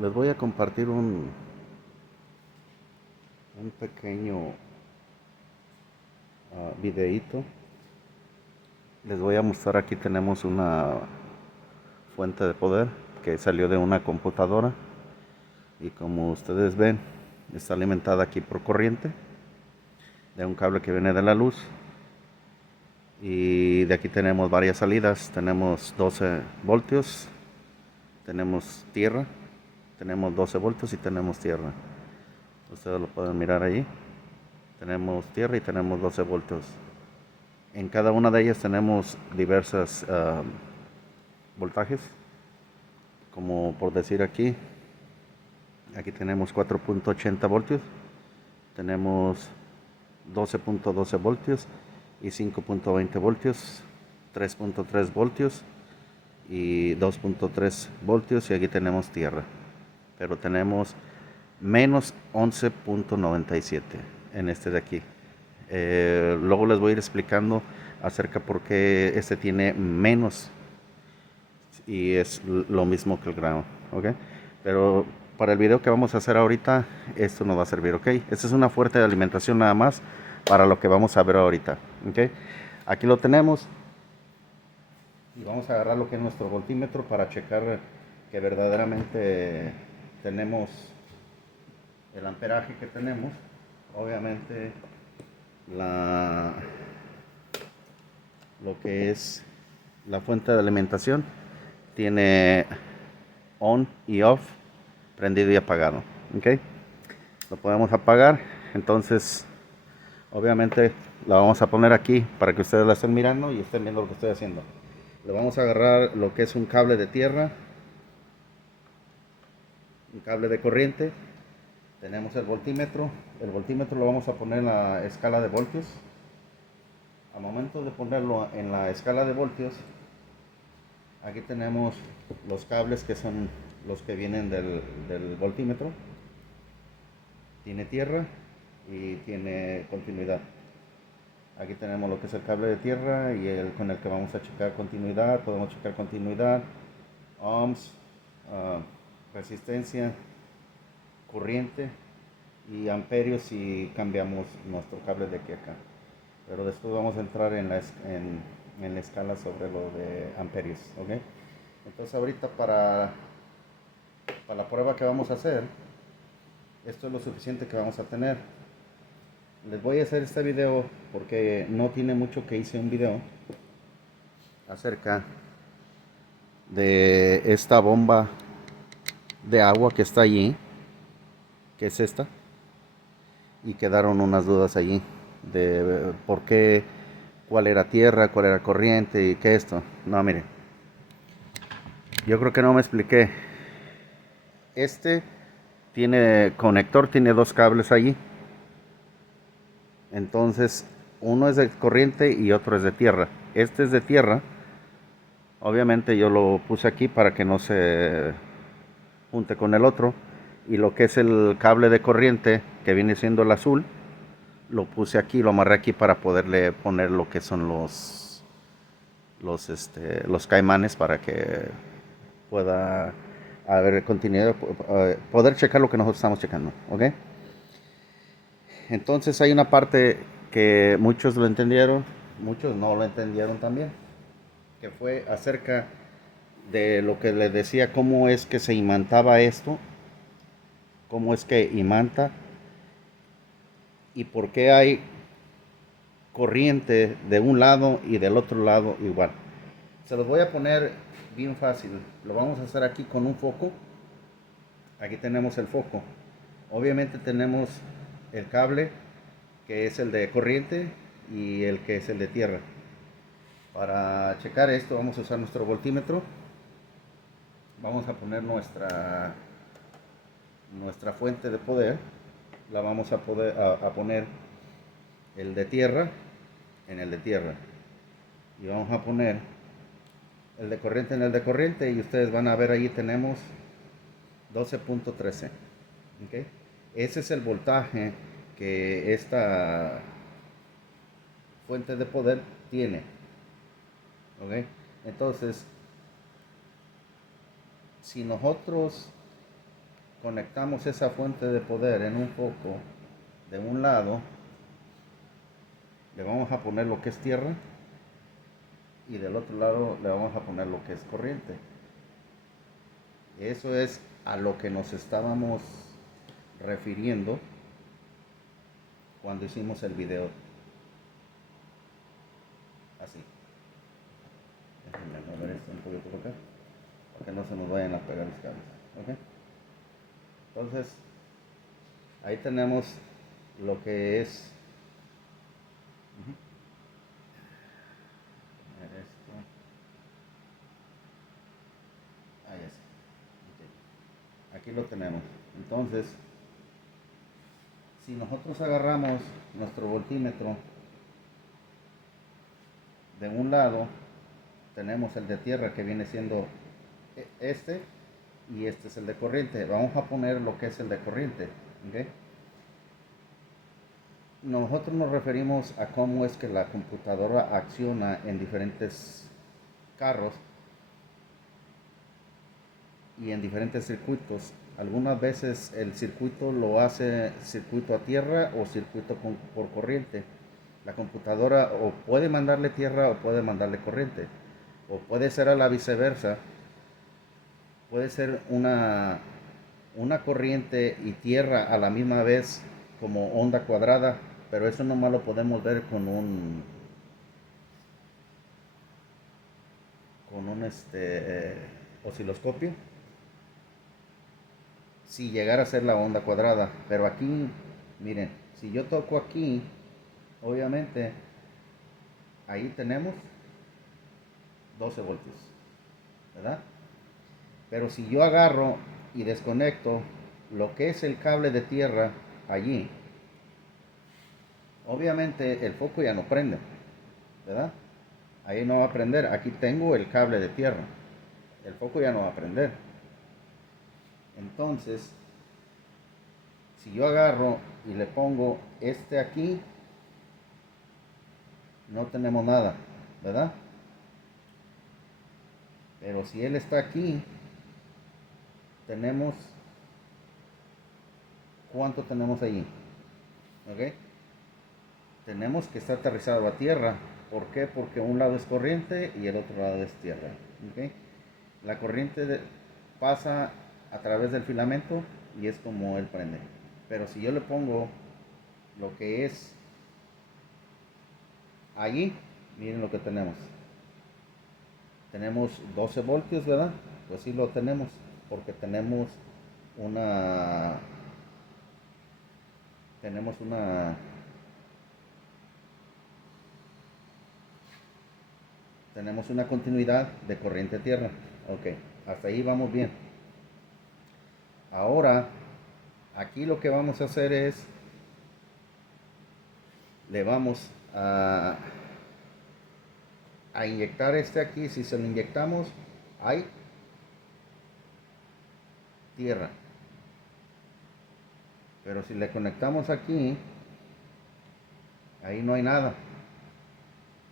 Les voy a compartir un pequeño videíto. Les voy a mostrar, aquí tenemos una fuente de poder que salió de una computadora y como ustedes ven está alimentada aquí por corriente de un cable que viene de la luz, y de aquí tenemos varias salidas. Tenemos 12 voltios, tenemos tierra, tenemos 12 voltios y tenemos tierra. Ustedes lo pueden mirar ahí. Tenemos tierra y tenemos 12 voltios. En cada una de ellas tenemos diversas voltajes. Como por decir aquí tenemos 4.80 voltios, tenemos 12.12 voltios y 5.20 voltios, 3.3 voltios y 2.3 voltios, y aquí tenemos tierra. Pero tenemos menos 11.97 en este de aquí. Luego les voy a ir explicando acerca por qué este tiene menos y es lo mismo que el ground, ¿ok? Pero para el video que vamos a hacer ahorita, esto no va a servir, ¿ok? Esta es una fuente de alimentación nada más para lo que vamos a ver ahorita, ¿ok? Aquí lo tenemos y vamos a agarrar lo que es nuestro voltímetro para checar que verdaderamente tenemos el amperaje que tenemos. Obviamente la lo que es la fuente de alimentación tiene on y off, prendido y apagado, ¿ok? Lo podemos apagar. Entonces obviamente la vamos a poner aquí para que ustedes la estén mirando y estén viendo lo que estoy haciendo. Le vamos a agarrar lo que es un cable de tierra, un cable de corriente. Tenemos el voltímetro lo vamos a poner en la escala de voltios. Al momento de ponerlo en la escala de voltios, aquí tenemos los cables que son los que vienen del voltímetro. Tiene tierra y tiene continuidad. Aquí tenemos lo que es el cable de tierra y el con el que vamos a checar continuidad. Podemos checar continuidad, ohms, resistencia, corriente y amperios si cambiamos nuestro cable de aquí a acá. Pero después vamos a entrar en la escala sobre lo de amperios, ¿ok? Entonces ahorita para la prueba que vamos a hacer, esto es lo suficiente que vamos a tener. Les voy a hacer este video porque no tiene mucho que hice un video acerca de esta bomba de agua que está allí, que es esta, y quedaron unas dudas allí de por qué, cuál era tierra, cuál era corriente y qué esto. No, miren, yo creo que no me expliqué. Este tiene conector, tiene dos cables allí. Entonces, uno es de corriente y otro es de tierra. Este es de tierra. Obviamente yo lo puse aquí para que no se junte con el otro. Y lo que es el cable de corriente, que viene siendo el azul, lo puse aquí, lo amarré aquí para poderle poner lo que son los caimanes, para que pueda haber continuidad, poder checar lo que nosotros estamos checando, ¿ok? Entonces hay una parte que muchos lo entendieron, muchos no lo entendieron también, que fue acerca de lo que les decía, cómo es que se imantaba esto, cómo es que imanta y por qué hay corriente de un lado y del otro lado igual. Se los voy a poner bien fácil. Lo vamos a hacer aquí con un foco. Aquí tenemos el foco. Obviamente tenemos el cable que es el de corriente y el que es el de tierra. Para checar esto vamos a usar nuestro voltímetro. Vamos a poner nuestra fuente de poder. La vamos a poner el de tierra en el de tierra. Y vamos a poner el de corriente en el de corriente, y ustedes van a ver ahí tenemos 12.13. ¿Okay? Ese es el voltaje que esta fuente de poder tiene. ¿Okay? Entonces, si nosotros conectamos esa fuente de poder en un foco de un lado, le vamos a poner lo que es tierra y del otro lado le vamos a poner lo que es corriente. Eso es a lo que nos estábamos refiriendo cuando hicimos el video. Así. Déjenme mover esto un poquito por acá para que no se nos vayan a pegar los cables. ¿Ok? Entonces, ahí tenemos lo que es esto. Ahí está. Ok. Aquí lo tenemos. Entonces, si nosotros agarramos nuestro voltímetro de un lado, tenemos el de tierra que viene siendo este, y este es el de corriente. Vamos a poner lo que es el de corriente. ¿Okay? Nosotros nos referimos a cómo es que la computadora acciona en diferentes carros y en diferentes circuitos. Algunas veces el circuito lo hace circuito a tierra o circuito por corriente. La computadora o puede mandarle tierra o puede mandarle corriente. O puede ser a la viceversa. Puede ser una corriente y tierra a la misma vez como onda cuadrada. Pero eso nomás lo podemos ver con un osciloscopio, si llegara a ser la onda cuadrada. Pero aquí, miren, si yo toco aquí, obviamente ahí tenemos 12 voltios, ¿verdad? Pero si yo agarro y desconecto lo que es el cable de tierra allí, obviamente el foco ya no prende, ¿verdad? Ahí no va a prender. Aquí tengo el cable de tierra. El foco ya no va a prender. Entonces, si yo agarro y le pongo este aquí, no tenemos nada, ¿verdad? Pero si él está aquí, tenemos, ¿cuánto tenemos allí? ¿Ok? Tenemos que estar aterrizado a tierra. ¿Por qué? Porque un lado es corriente y el otro lado es tierra. ¿Ok? La corriente pasa a través del filamento y es como él prende. Pero si yo le pongo lo que es allí, miren lo que tenemos. Tenemos 12 voltios, ¿verdad? Pues sí lo tenemos, porque una, tenemos una, tenemos una continuidad de corriente tierra. Ok, hasta ahí vamos bien. Ahora, aquí lo que vamos a hacer es, le vamos a inyectar este aquí. Si se lo inyectamos, hay tierra. Pero si le conectamos aquí, ahí no hay nada,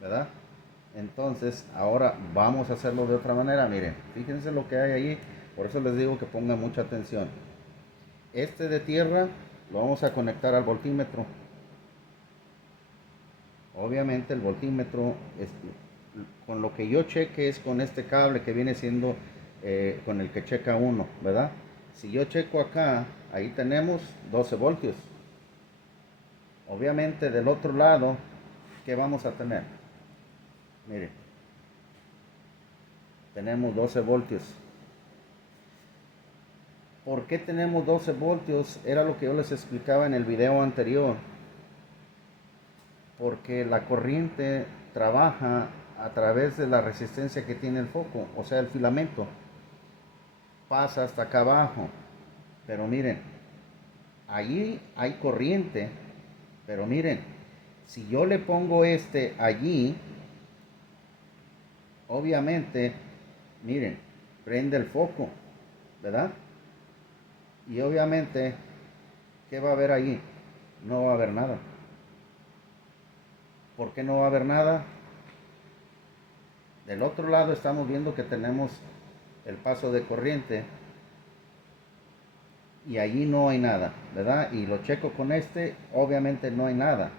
¿verdad? Entonces, ahora vamos a hacerlo de otra manera. Miren, fíjense lo que hay ahí. Por eso les digo que pongan mucha atención. Este de tierra lo vamos a conectar al voltímetro. Obviamente el voltímetro es, con lo que yo cheque es con este cable que viene siendo con el que checa uno, ¿verdad? Si yo checo acá, ahí tenemos 12 voltios. Obviamente del otro lado, ¿qué vamos a tener? Miren, tenemos 12 voltios. ¿Por qué tenemos 12 voltios? Era lo que yo les explicaba en el video anterior. Porque la corriente trabaja a través de la resistencia que tiene el foco, o sea, el filamento. Pasa hasta acá abajo. Pero miren, allí hay corriente. Pero miren, si yo le pongo este allí, obviamente, miren, prende el foco, ¿verdad? Y obviamente, ¿qué va a haber allí? No va a haber nada. ¿Por qué no va a haber nada? Del otro lado estamos viendo que tenemos el paso de corriente y allí no hay nada, ¿verdad? Y lo checo con este, obviamente no hay nada,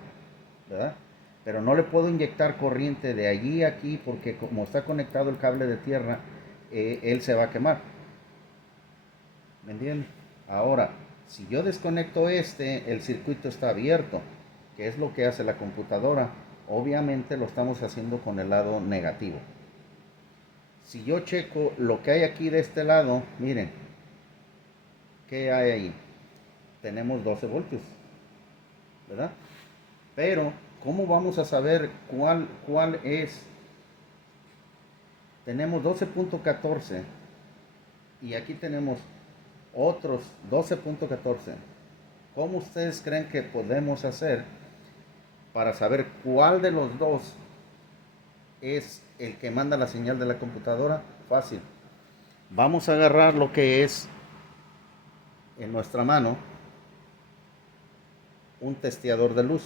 ¿verdad? Pero no le puedo inyectar corriente de allí a aquí porque como está conectado el cable de tierra, él se va a quemar. ¿Me entiendes? Ahora, si yo desconecto este, el circuito está abierto, que es lo que hace la computadora. Obviamente lo estamos haciendo con el lado negativo. Si yo checo lo que hay aquí de este lado, miren, ¿qué hay ahí? Tenemos 12 voltios, ¿verdad? Pero, ¿cómo vamos a saber cuál es? Tenemos 12.14 y aquí tenemos otros 12.14. ¿Cómo ustedes creen que podemos hacer para saber cuál de los dos es el que manda la señal de la computadora? Fácil. Vamos a agarrar lo que es en nuestra mano un testeador de luz.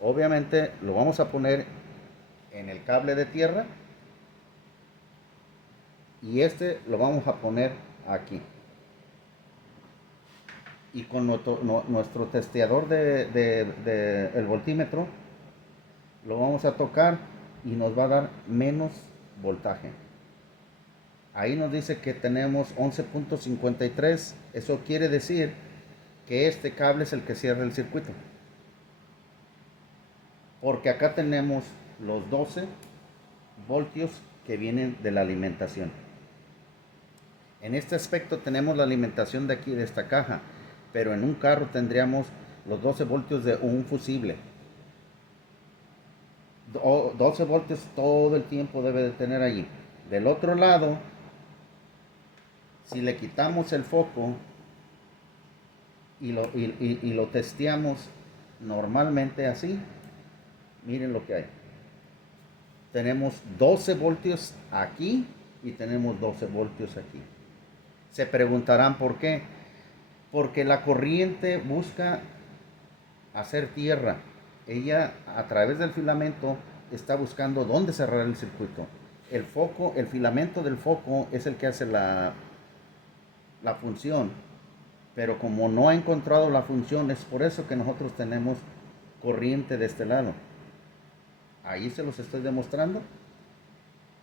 Obviamente lo vamos a poner en el cable de tierra y este lo vamos a poner aquí. Y con nuestro testeador de el voltímetro lo vamos a tocar y nos va a dar menos voltaje. Ahí nos dice que tenemos 11.53. Eso quiere decir que este cable es el que cierra el circuito. Porque acá tenemos los 12 voltios que vienen de la alimentación. En este aspecto tenemos la alimentación de aquí de esta caja, pero en un carro tendríamos los 12 voltios de un fusible. 12 voltios todo el tiempo debe de tener allí. Del otro lado, si le quitamos el foco y lo testeamos normalmente así, miren lo que hay. Tenemos 12 voltios aquí y tenemos 12 voltios aquí. Se preguntarán por qué. Porque la corriente busca hacer tierra. Ella a través del filamento está buscando dónde cerrar el circuito. El foco, el filamento del foco es el que hace la función. Pero como no ha encontrado la función, es por eso que nosotros tenemos corriente de este lado. Ahí se los estoy demostrando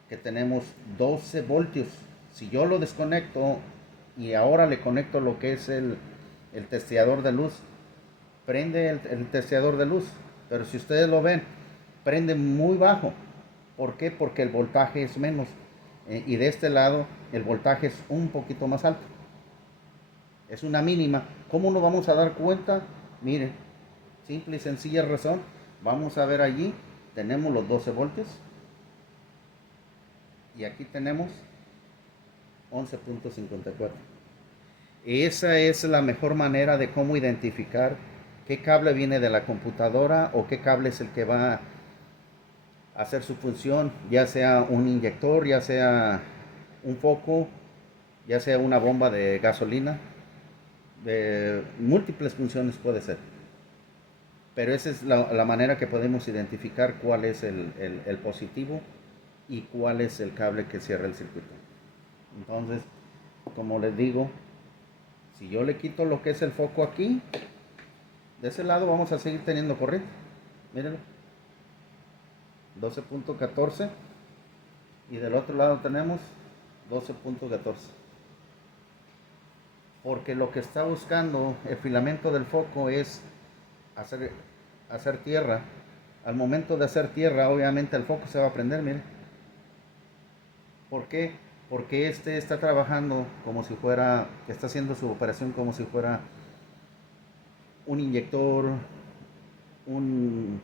que tenemos 12 voltios. Si yo lo desconecto y ahora le conecto lo que es el testeador de luz, prende el testeador de luz, pero si ustedes lo ven, prende muy bajo. ¿Por qué? Porque el voltaje es menos, y de este lado el voltaje es un poquito más alto, es una mínima. ¿Cómo nos vamos a dar cuenta? Miren, simple y sencilla razón. Vamos a ver allí, tenemos los 12 voltios y aquí tenemos 11.54. Esa es la mejor manera de cómo identificar qué cable viene de la computadora o qué cable es el que va a hacer su función, ya sea un inyector, ya sea un foco, ya sea una bomba de gasolina. De múltiples funciones puede ser. Pero esa es la manera que podemos identificar cuál es el positivo y cuál es el cable que cierra el circuito. Entonces, como les digo, si yo le quito lo que es el foco aquí, de ese lado vamos a seguir teniendo corriente. Mírenlo. 12.14 y del otro lado tenemos 12.14. Porque lo que está buscando el filamento del foco es hacer tierra. Al momento de hacer tierra, obviamente el foco se va a prender, miren. ¿Por qué? Porque este está trabajando como si fuera, está haciendo su operación como si fuera un inyector, un,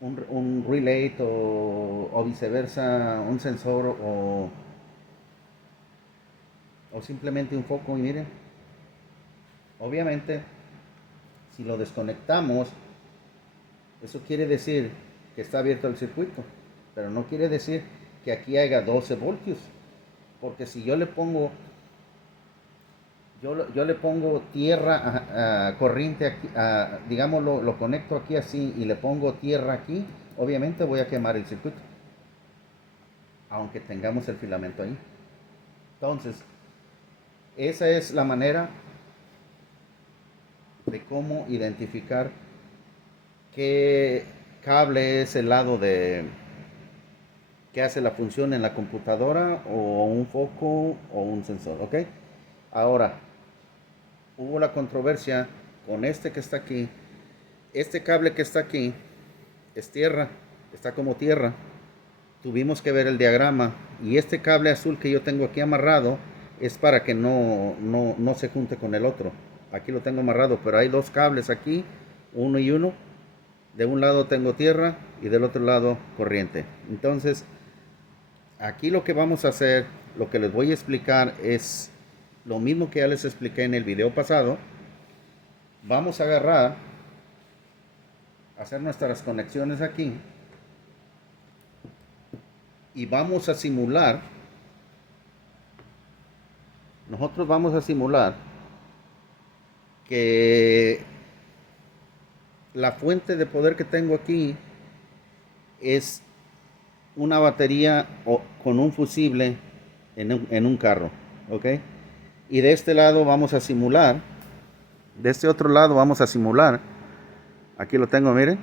un relay o viceversa, un sensor o simplemente un foco. Y miren, obviamente si lo desconectamos, eso quiere decir que está abierto el circuito, pero no quiere decir que aquí haya 12 voltios, porque si yo le pongo yo le pongo tierra a corriente aquí, digamos lo conecto aquí así y le pongo tierra aquí, obviamente voy a quemar el circuito, aunque tengamos el filamento ahí. Entonces, Esa es la manera de cómo identificar qué cable es el lado de que hace la función en la computadora, o un foco o un sensor, ¿ok? Ahora, hubo la controversia con este que está aquí. Este cable que está aquí es tierra, está como tierra. Tuvimos que ver el diagrama, y este cable azul que yo tengo aquí amarrado es para que no se junte con el otro. Aquí lo tengo amarrado, pero hay dos cables aquí, uno y uno. De un lado tengo tierra y del otro lado corriente. Entonces, aquí lo que vamos a hacer, lo que les voy a explicar es lo mismo que ya les expliqué en el video pasado. Vamos a agarrar, hacer nuestras conexiones aquí, y vamos a simular, nosotros vamos a simular que la fuente de poder que tengo aquí es una batería con un fusible en un carro, ¿ok? Y de este lado vamos a simular, de este otro lado vamos a simular, aquí lo tengo, miren,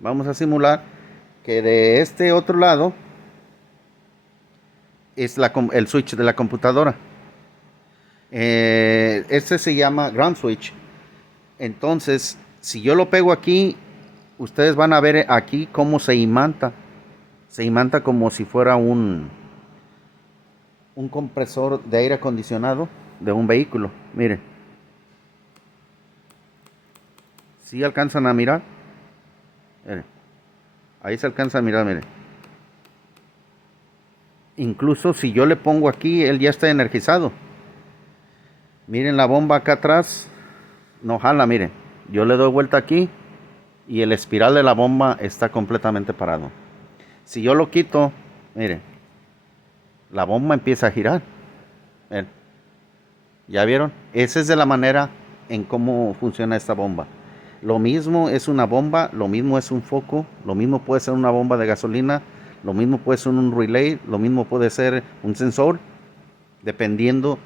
vamos a simular que de este otro lado es el switch de la computadora. Este se llama ground switch. Entonces, si yo lo pego aquí, ustedes van a ver aquí cómo se imanta. Se imanta como si fuera un compresor de aire acondicionado de un vehículo. Miren. ¿Sí alcanzan a mirar? Miren. Ahí se alcanza a mirar, miren. Incluso si yo le pongo aquí, él ya está energizado. Miren la bomba acá atrás. No jala, miren. Yo le doy vuelta aquí y el espiral de la bomba está completamente parado. Si yo lo quito, miren, la bomba empieza a girar. Miren. ¿Ya vieron? Esa es de la manera en cómo funciona esta bomba. Lo mismo es una bomba, lo mismo es un foco, lo mismo puede ser una bomba de gasolina, lo mismo puede ser un relay, lo mismo puede ser un sensor, dependiendo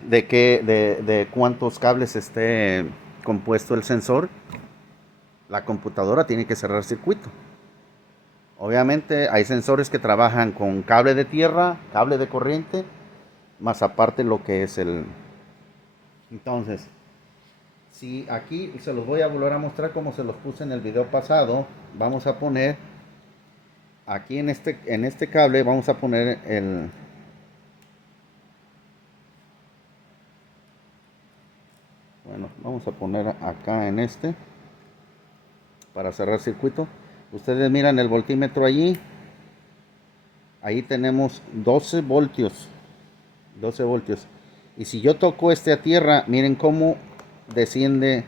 de cuántos cables esté compuesto el sensor. La computadora tiene que cerrar circuito. Obviamente hay sensores que trabajan con cable de tierra, cable de corriente, más aparte lo que es el... Entonces, si aquí se los voy a volver a mostrar como se los puse en el video pasado, vamos a poner aquí en este cable, vamos a poner bueno, vamos a poner acá en este para cerrar circuito. Ustedes miran el voltímetro allí, ahí tenemos 12 voltios, 12 voltios. Y si yo toco a tierra, miren cómo desciende.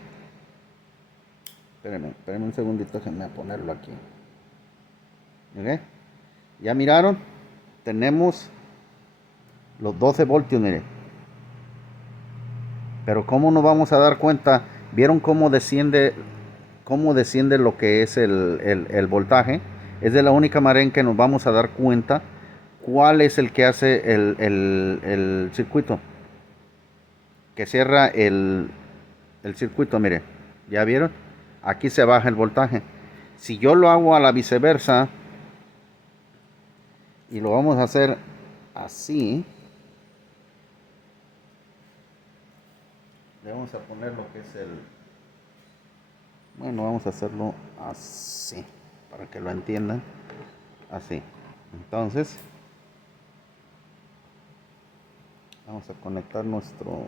Espérenme un segundito, déjenme ponerlo aquí. ¿Okay? ¿Ya miraron? Tenemos los 12 voltios, miren. Pero ¿cómo nos vamos a dar cuenta? ¿Vieron cómo desciende lo que es el voltaje? Es de la única manera en que nos vamos a dar cuenta cuál es el que hace el circuito. Que cierra el circuito, miren. ¿Ya vieron? Aquí se baja el voltaje. Si yo lo hago a la viceversa, y lo vamos a hacer así, le vamos a poner lo que es bueno, vamos a hacerlo así, para que lo entiendan, así. Entonces, vamos a conectar nuestro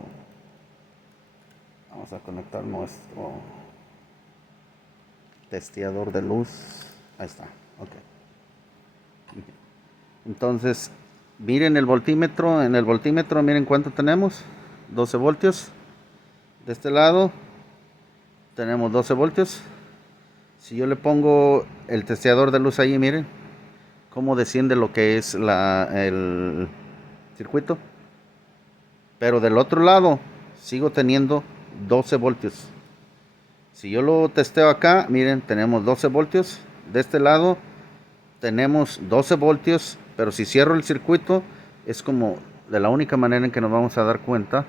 testeador de luz. Ahí está, ok. Entonces, miren el voltímetro. En el voltímetro, miren cuánto tenemos: 12 voltios. De este lado tenemos 12 voltios. Si yo le pongo el testeador de luz ahí, miren cómo desciende lo que es el circuito. Pero del otro lado sigo teniendo 12 voltios. Si yo lo testeo acá, miren, tenemos 12 voltios. De este lado tenemos 12 voltios, pero si cierro el circuito es como de la única manera en que nos vamos a dar cuenta,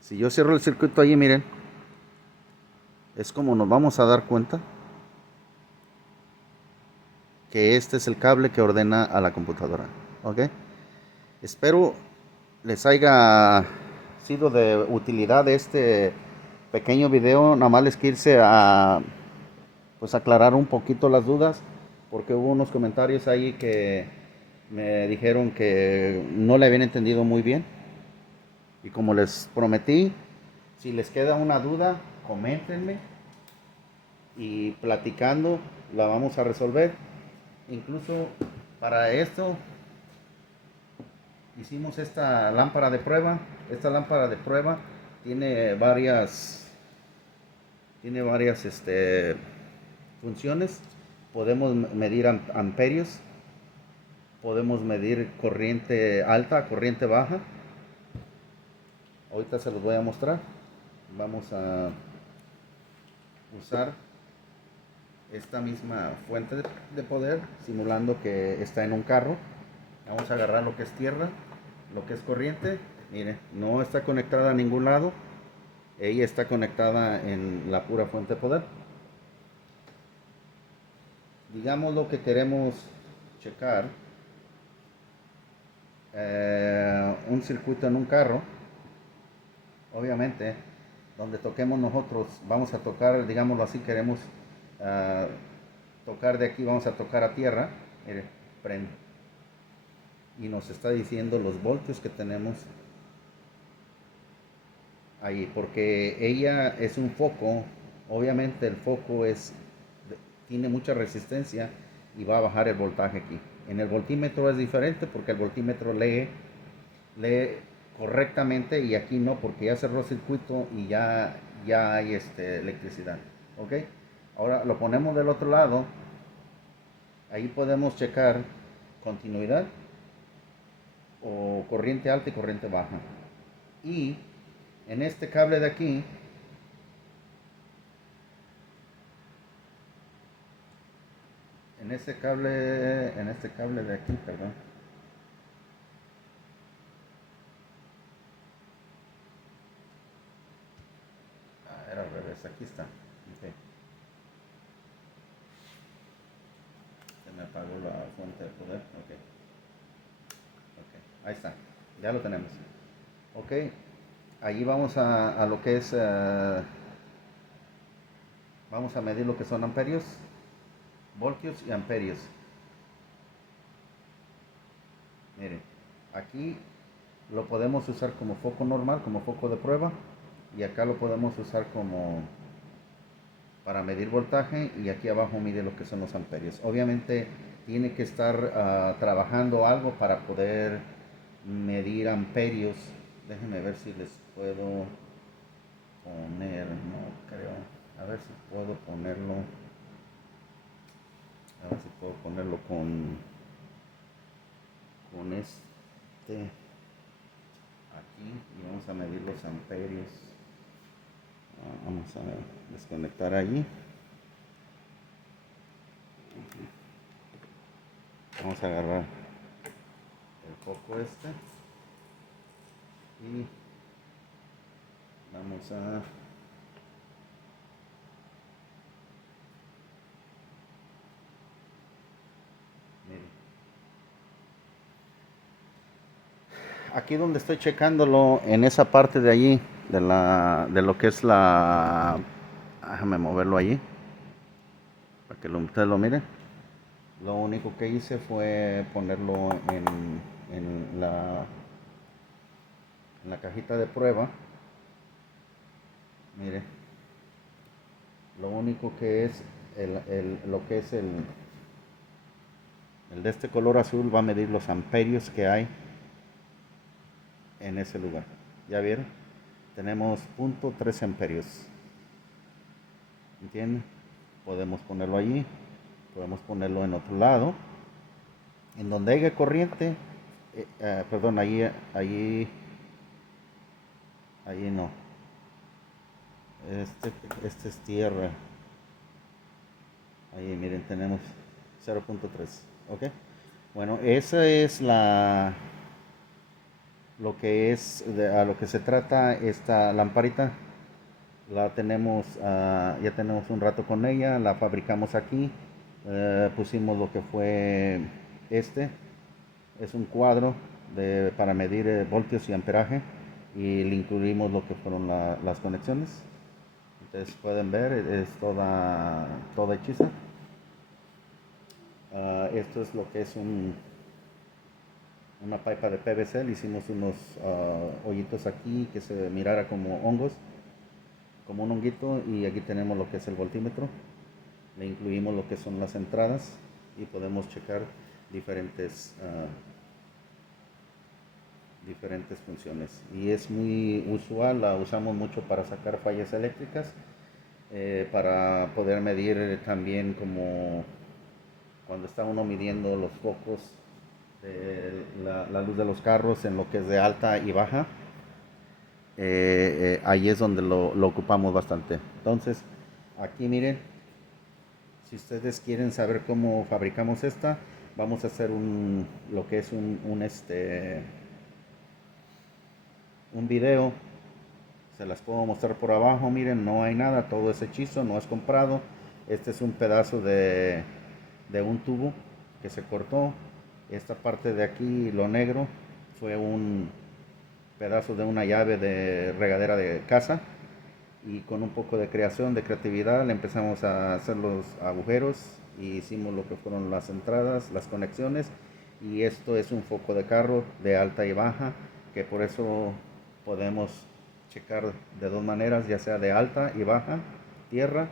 si yo cierro el circuito allí, miren, es como nos vamos a dar cuenta que este es el cable que ordena a la computadora. ¿Ok? Espero les haya sido de utilidad este pequeño video. Nada más les quise pues aclarar un poquito las dudas, porque hubo unos comentarios ahí que me dijeron que no le habían entendido muy bien. Y como les prometí, si les queda una duda, coméntenme y platicando la vamos a resolver. Incluso para esto hicimos esta lámpara de prueba. Esta lámpara de prueba tiene varias funciones. Podemos medir amperios, podemos medir corriente alta, corriente baja. Ahorita se los voy a mostrar. Vamos a usar esta misma fuente de poder simulando que está en un carro. Vamos a agarrar lo que es tierra, lo que es corriente. Mire, no está conectada a ningún lado. Ella está conectada en la pura fuente de poder. Digamos lo que queremos checar, un circuito en un carro. Obviamente, donde toquemos nosotros, vamos a tocar, digámoslo así, queremos tocar de aquí, vamos a tocar a tierra. Mire, prende. Y nos está diciendo los voltios que tenemos ahí, porque ella es un foco. Obviamente el foco tiene mucha resistencia y va a bajar el voltaje aquí. En el voltímetro es diferente, porque el voltímetro lee correctamente, y aquí no, porque ya cerró circuito y ya hay electricidad. Ok, ahora lo ponemos del otro lado. Ahí podemos checar continuidad o corriente alta y corriente baja. Y en este cable de aquí, en este cable de aquí, perdón. Era al revés, aquí está. Okay. Se me apagó la fuente de poder. Ok, ahí está. Ya lo tenemos. Ok, allí vamos a lo que es, vamos a medir lo que son amperios, voltios y amperios. Miren, aquí lo podemos usar como foco normal, como foco de prueba, y acá lo podemos usar como para medir voltaje, y aquí abajo mide lo que son los amperios. Obviamente tiene que estar trabajando algo para poder medir amperios. Déjenme ver si les puedo poner, no creo, a ver si puedo ponerlo, con aquí, y vamos a medir los amperios. Vamos a desconectar allí. Vamos a agarrar el foco y vamos a miren, aquí donde estoy checándolo, en esa parte de allí, de lo que es déjame moverlo allí para que ustedes lo miren. Lo único que hice fue ponerlo en la cajita de prueba. Mire, lo único que es lo que es el de este color azul va a medir los amperios que hay en ese lugar. ¿Ya vieron? Tenemos 0.3 amperios. ¿Entienden? Podemos ponerlo allí, podemos ponerlo en otro lado, en donde haya corriente. Perdón, allí no. Este es tierra. Ahí miren, tenemos 0.3. ¿Ok? Bueno, esa es Lo que es, a lo que se trata esta lamparita, la tenemos, ya tenemos un rato con ella, la fabricamos aquí, pusimos lo que fue este, es un cuadro para medir voltios y amperaje y le incluimos lo que fueron las conexiones. Entonces pueden ver, es toda hechiza. Esto es lo que es una pipa de PVC, le hicimos unos hoyitos aquí que se mirara como hongos, como un honguito, y aquí tenemos lo que es el voltímetro. Le incluimos lo que son las entradas y podemos checar diferentes, diferentes funciones. Y es muy usual, la usamos mucho para sacar fallas eléctricas, para poder medir también como cuando está uno midiendo los focos, la luz de los carros en lo que es de alta y baja. Ahí es donde lo ocupamos bastante. Entonces, aquí miren, si ustedes quieren saber cómo fabricamos esta, vamos a hacer lo que es un video. Se las puedo mostrar por abajo. Miren, no hay nada, todo es hechizo, no es comprado. Este es un pedazo de un tubo que se cortó. Esta parte de aquí, lo negro, fue un pedazo de una llave de regadera de casa, y con un poco de creación, de creatividad, le empezamos a hacer los agujeros y hicimos lo que fueron las entradas, las conexiones, y esto es un foco de carro de alta y baja, que por eso podemos checar de dos maneras, ya sea de alta y baja tierra,